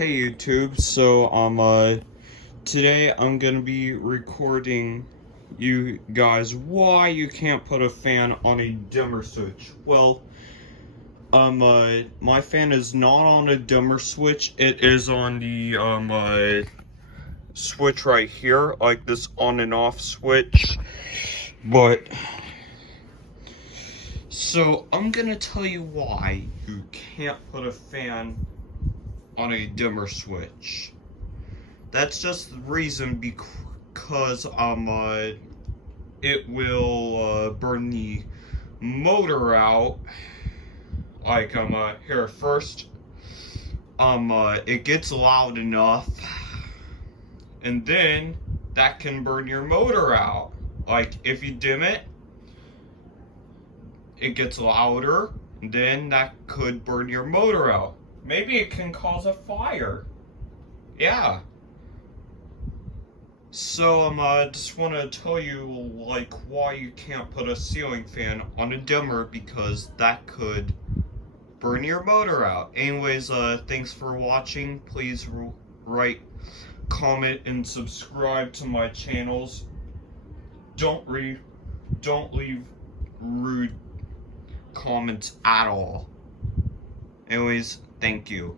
Hey YouTube, today I'm gonna be recording you guys why you can't put a fan on a dimmer switch. Well, my fan is not on a dimmer switch, it is on the, switch right here, like this on and off switch, but, so I'm gonna tell you why you can't put a fan on a dimmer switch. That's just the reason because it will burn the motor out. Like here first, it gets loud enough, and then that can burn your motor out. Like if you dim it, it gets louder, then that could burn your motor out. Maybe it can cause a fire. Yeah. So, I just want to tell you, like, why you can't put a ceiling fan on a dimmer, because that could burn your motor out. Anyways, thanks for watching. Please write, comment, and subscribe to my channels. Don't leave rude comments at all. Anyways, thank you.